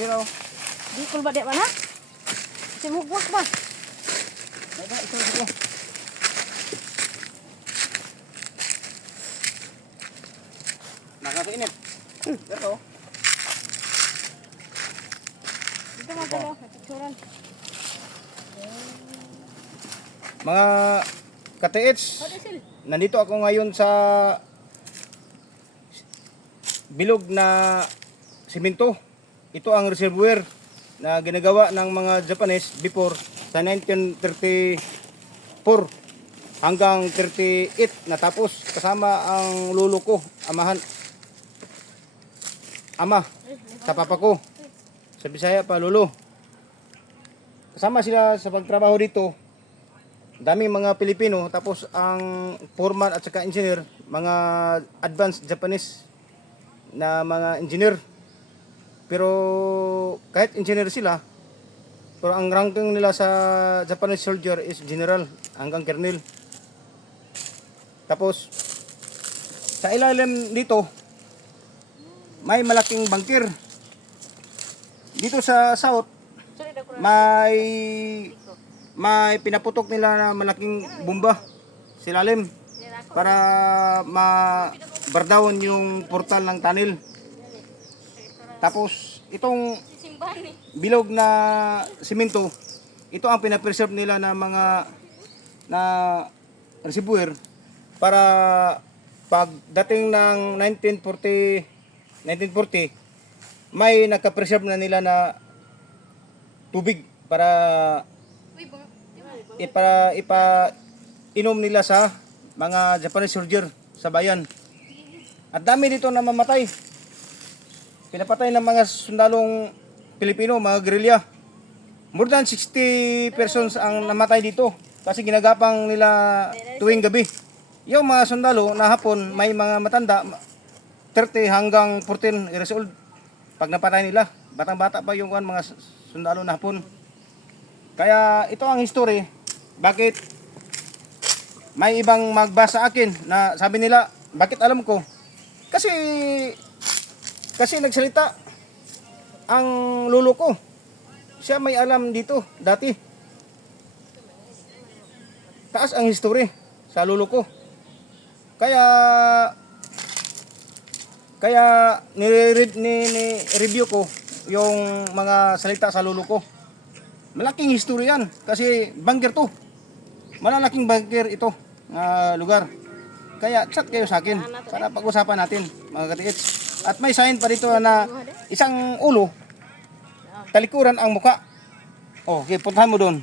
Zero. Di kul ba di mana? Si mugwak ba? Ada ito dito. Nakakainit. Ito. Dito mo talo, picturean. Mga ka-TH, nandito ako ngayon sa bilog na simento. Ito ang reservoir na ginagawa ng mga Japanese before sa 1934 hanggang 38 natapos kasama ang lolo ko, ama sa papa ko. Sa Bisaya pa lolo. Kasama sila sa pagtrabaho dito. Daming mga Pilipino, tapos ang foreman at saka engineer, mga advanced Japanese na mga engineer. Pero kahit engineer sila, pero ang ranking nila sa Japanese soldier is general hanggang colonel. Tapos sa ilalim dito, may malaking bangkir. Dito sa south, may pinaputok nila na malaking bomba sa ilalim para mabardawon yung portal ng tunnel. Tapos itong bilog na simento, ito ang pinapreserve nila na mga na reservoir para pagdating ng 1940 may nakapreserve na nila na tubig para inom nila sa mga Japanese soldier sa bayan. At dami dito na mamatay. Pinapatay ng mga sundalong Pilipino, mga guerrilla. More than 60 persons ang namatay dito kasi ginagapang nila tuwing gabi. Yung mga sundalo na hapon, may mga matanda, 30 hanggang 14 years old. Pag napatay nila, batang-bata pa yung mga sundalo na hapon. Kaya ito ang history. Bakit may ibang magbasa akin na sabi nila, bakit alam ko? Kasi nagsalita ang lolo ko. Siya may alam dito dati. Taas ang history sa lolo ko. Kaya ni-review ko yung mga salita sa lolo ko. Malaking history yan kasi bunker to. Malalaking bunker ito na lugar. Kaya chat kayo sa akin para pag-usapan natin mga ka-TH. At may sign pa dito na isang ulo, talikuran ang muka. Oh, okay, puntahan mo doon.